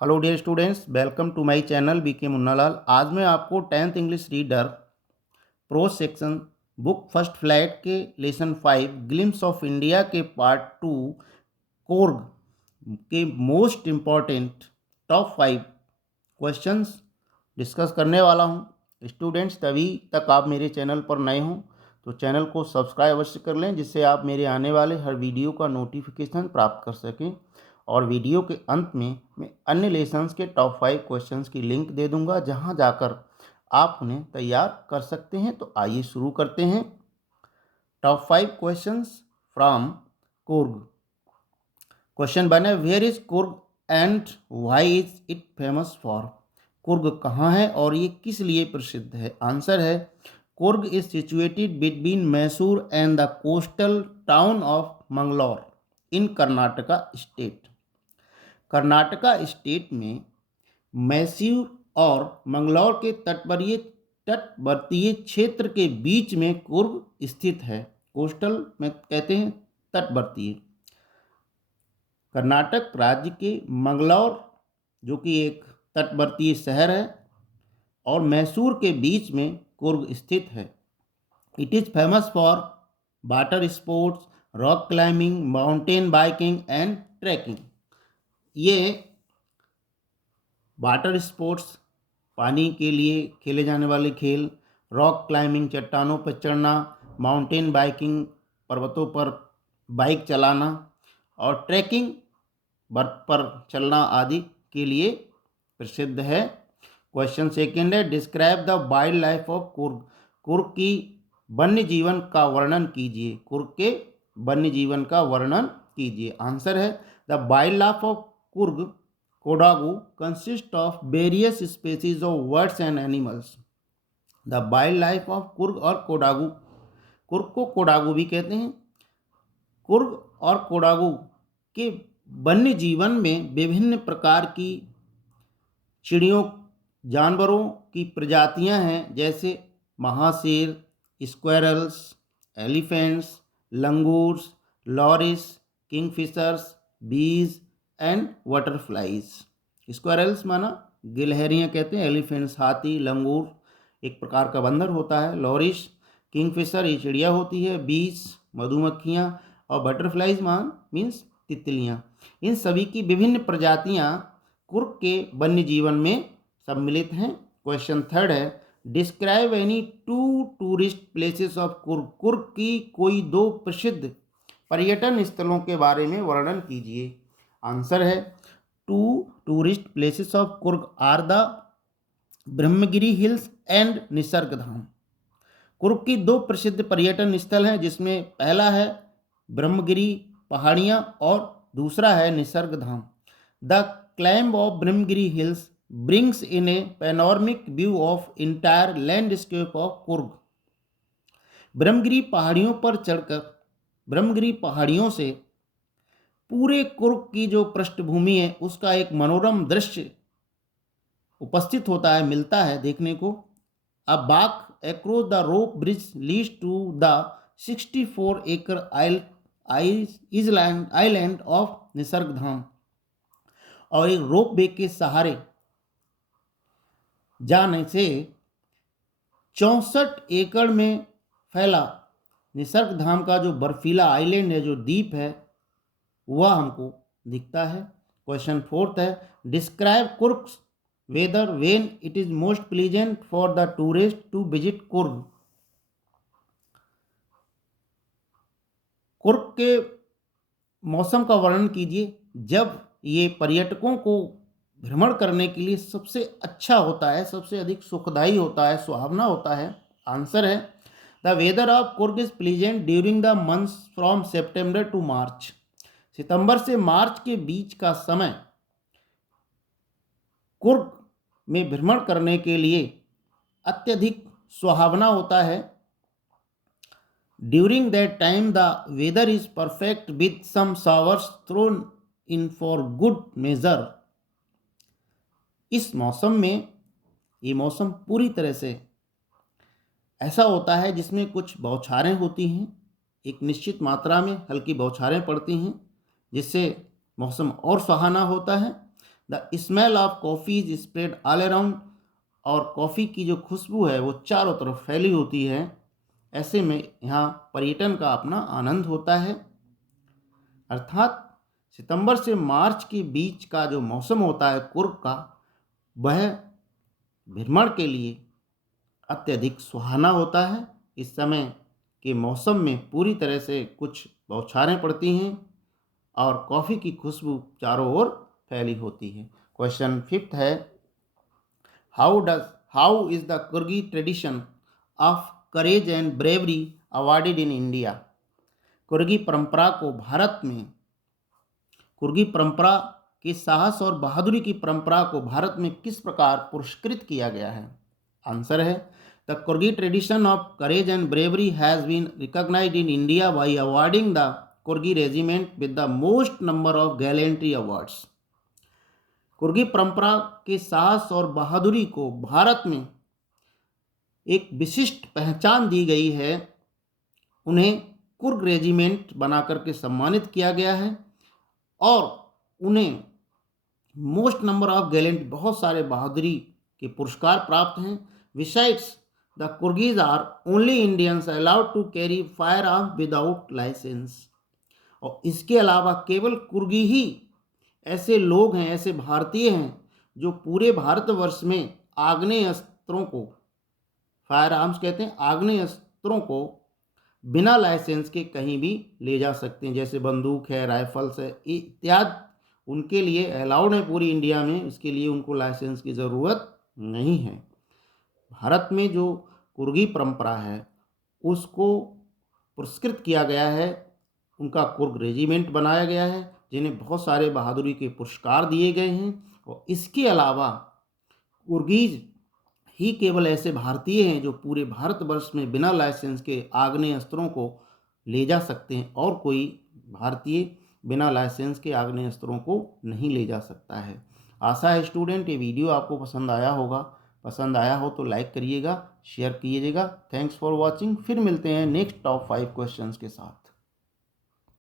Hello dear students, welcome to my channel BK Munnalal. आज मैं आपको 10th English reader pro section book first flight के lesson 5 glimpses of India के part 2 Coorg के most important top 5 questions discuss करने वाला हूं। स्टूडेंट्स, तभी तक आप मेरे चैनल पर नए हों तो चैनल को सब्सक्राइब अवश्य कर लें, जिससे आप मेरे आने वाले हर वीडियो का नोटिफिकेशन प्राप्त कर सकें। और वीडियो के अंत में मैं अन्य लेसन्स के टॉप 5 क्वेश्चंस की लिंक दे दूंगा, जहां जाकर आप उन्हें तैयार कर सकते हैं। तो आइए शुरू करते हैं। Top 5 questions from Coorg. Question 1 है, where is Coorg and why is it famous for? Coorg कहाँ है और ये किस लिए प्रसिद्ध है? आंसर है, Coorg is situated between Mysore and the coastal town of Mangalore in Karnataka state. Karnataka state में मैसूर और मंगलौर के तटवर्तीय क्षेत्र के बीच में कुर्ग स्थित है। कोस्टल में कहते हैं तटवर्तीय। कर्नाटक राज्य के मंगलौर, जो कि एक तटवर्तीय शहर है, और मैसूर के बीच में कुर्ग स्थित है। It is famous for water sports, rock climbing, mountain biking and trekking. ये वाटर स्पोर्ट्स, पानी के लिए खेले जाने वाले खेल, रॉक क्लाइंबिंग, चट्टानों पर चढ़ना, माउंटेन बाइकिंग, पर्वतों पर बाइक चलाना, और ट्रैकिंग, बर्फ पर चलना आदि के लिए प्रसिद्ध है। क्वेश्चन सेकंड है, describe the wild life of Coorg. Coorg की वन्य जीवन का वर्णन कीजिए। कुर्ग के वन्य जीवन का वर्णन कीजिए। आंसर है, the wild life of Coorg Kodagu consist of various species of birds and animals. The wild life of Coorg और कोडागू, कुर्ग को कोडागू भी कहते हैं। कुर्ग और कोडागू के वन्य जीवन में विभिन्न प्रकार की चिड़ियों, जानवरों की प्रजातियां हैं, जैसे mahseer, squirrels, elephants, langurs, loris, kingfishers, bees and butterflies. Squirrels माना गिलहरियां कहते हैं, एलिफेंट्स हाथी, लंगूर एक प्रकार का बंदर होता है, लॉरिस किंगफिशर ये चिड़िया होती है, बीज मधुमक्खियाँ, और बटरफ्लाइज मीन्स तितलियाँ। इन सभी की विभिन्न प्रजातियाँ कुर्ग के वन्य जीवन में सम्मिलित हैं। क्वेश्चन थर्ड है, describe any two tourist places of Coorg. Coorg की कोई दो प्रसिद्ध पर्यटन स्थलों के बारे में वर्णन कीजिए। आंसर है, two tourist places of Coorg are the Brahmagiri hills and Nisarga Dham. Coorg की दो प्रसिद्ध पर्यटन स्थल हैं, जिसमें पहला है ब्रह्मगिरी पहाड़ियाँ और दूसरा है Nisarga Dham. The climb of Brahmagiri hills brings in a panoramic view of entire landscape of Coorg. Brahmagiri पहाड़ियों पर चढ़कर, ब्रह्मगिरी पहाड़ियों से पूरे कुर्ग की जो पृष्ठभूमि है उसका एक मनोरम दृश्य उपस्थित होता है, मिलता है देखने को। A walk across the rope bridge leads to the 64 acre island of Nisarga धाम। और एक रोप वे के सहारे जाने से 64 एकड़ में फैला निसर्ग धाम का जो बर्फीला आइलैंड है, जो द्वीप है, वह हमको दिखता है। क्वेश्चन फोर्थ है, describe Coorg's weather when it is most pleasant for the tourist to visit Coorg. Coorg के मौसम का वर्णन कीजिए जब ये पर्यटकों को भ्रमण करने के लिए सबसे अच्छा होता है, सबसे अधिक सुखदायी होता है, सुहावना होता है। आंसर है, the weather of Coorg is pleasant during the months from September to March. सितंबर से मार्च के बीच का समय कुर्ग में भ्रमण करने के लिए अत्यधिक सुहावना होता है। During that time the weather is perfect with some showers thrown in for good measure. इस मौसम में, ये मौसम पूरी तरह से ऐसा होता है जिसमें कुछ बौछारें होती हैं, एक निश्चित मात्रा में हल्की बौछारें पड़ती हैं, जिससे मौसम और सुहाना होता है। The smell of coffee is spread all around, और कॉफ़ी की जो खुशबू है वो चारों तरफ फैली होती है। ऐसे में यहाँ पर्यटन का अपना आनंद होता है। अर्थात सितंबर से मार्च के बीच का जो मौसम होता है कुर्ग का, वह भ्रमण के लिए अत्यधिक सुहाना होता है। इस समय के मौसम में पूरी तरह से कुछ बौछारें पड़ती हैं और कॉफ़ी की खुशबू चारों ओर फैली होती है। क्वेश्चन फिफ्थ है, how is the Coorgi tradition of courage and bravery awarded in India? Coorgi परंपरा को भारत में कुर्गी परंपरा के साहस और बहादुरी की परंपरा को भारत में किस प्रकार पुरस्कृत किया गया है? आंसर है, the Coorgi tradition of courage and bravery has been recognised in India by awarding the Coorgi regiment with the most number of gallantry awards. Coorgi परंपरा के साहस और बहादुरी को भारत में एक विशिष्ट पहचान दी गई है। उन्हें कुर्ग रेजिमेंट बनाकर के सम्मानित किया गया है और उन्हें मोस्ट नंबर ऑफ गैलेंट, बहुत सारे बहादुरी के पुरस्कार प्राप्त हैं। Besides the Coorgis are only Indians allowed to carry fire arm without licence, और इसके अलावा केवल कुर्गी ही ऐसे लोग हैं, ऐसे भारतीय हैं जो पूरे भारतवर्ष में आग्नेय अस्त्रों को, फायर आर्म्स कहते हैं, आग्नेय अस्त्रों को बिना लाइसेंस के कहीं भी ले जा सकते हैं। जैसे बंदूक है, राइफल्स है इत्यादि, उनके लिए अलाउड है पूरी इंडिया में, उसके लिए उनको लाइसेंस की ज़रूरत नहीं है। भारत में जो कुर्गी परंपरा है उसको पुरस्कृत किया गया है, उनका कुर्ग रेजिमेंट बनाया गया है जिन्हें बहुत सारे बहादुरी के पुरस्कार दिए गए हैं। और इसके अलावा कुर्गीज ही केवल ऐसे भारतीय हैं जो पूरे भारतवर्ष में बिना लाइसेंस के आग्नेय अस्त्रों को ले जा सकते हैं, और कोई भारतीय बिना लाइसेंस के आग्नेय अस्त्रों को नहीं ले जा सकता है। आशा है स्टूडेंट ये वीडियो आपको पसंद आया होगा। पसंद आया हो तो लाइक करिएगा, शेयर कीजिएगा। Thanks for watching. फिर मिलते हैं नेक्स्ट टॉप 5 क्वेश्चंस के साथ।